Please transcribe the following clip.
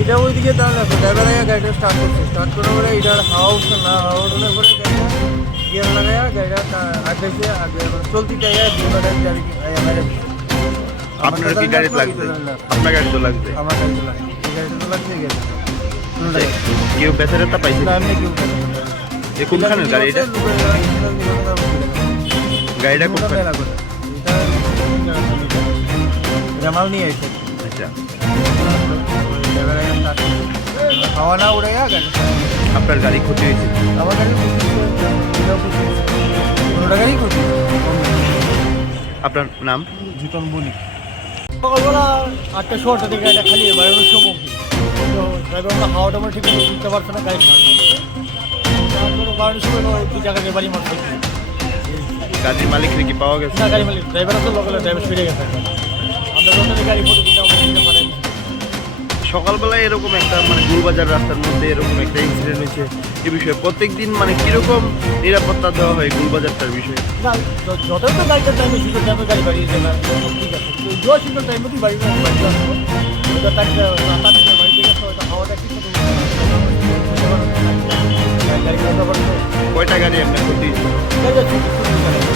এটা ওইদিকে দাঁড়ানো আছে ড্রাইভার আগে গাড়িটা স্টার্ট করছে। স্টার্ট করার পরে এটার হাওয়া না হাওয়া উঠানোর পরে গাড়িটা গিয়ার লাগাইয়া গাড়িটা আগে আগে চলতি চাইয়া দুটাটা গাড়ি আপনার কি গাড়ি লাগছে, লাগছে আপনার গাড়ি তো লাগছে আমার গাড়ি তো লাগছে এই গাড়িটা তো লাগছে গাড়ি কোনটাই? কেউ বেচারে তা পাইছে। এ কোনখানের গাড়ি এটা। গাড়িটা কোনখানে মেলা করে? এটা এটা নিয়ে এসে আচ্ছা। হাওয়া না গাড়ি আপনার গাড়ি ক্ষতি হয়েছে আমার গাড়ি কোনোটা গাড়ি করছি আপনার নাম জুতন বলি সকালবেলা আটটা শোটা থেকে গাড়িটা খালি বাইরের তো ড্রাইভারটা হাওয়াটা আমার ঠিক বুঝতে পারছে না গাড়ি start সময় দুই জায়গায় বাড়ি মারছে। গাড়ির মালিক কি পাওয়া গেছে? না গাড়ি মালিক ড্রাইভার তো লোকাল ড্রাইভার ফিরে গেছে। আমরা যখন গাড়ি আমরা সকালবেলায় এরকম একটা মানে গুলবাজার রাস্তার মধ্যে এরকম একটা ইনসিডেন্ট হয়েছে এ বিষয়ে। প্রত্যেক দিন মানে কীরকম নিরাপত্তা দেওয়া হয় গুলবাজারটার বিষয়ে? না য- যতই গাড়িটা টাইমে শীতের টাইমে গাড়ি বাড়িয়ে ঠিক আছে। টাইমে তুই বাড়ি বাড়ি গাড়ি কয়টা গাড়ি আপনার গাড়ি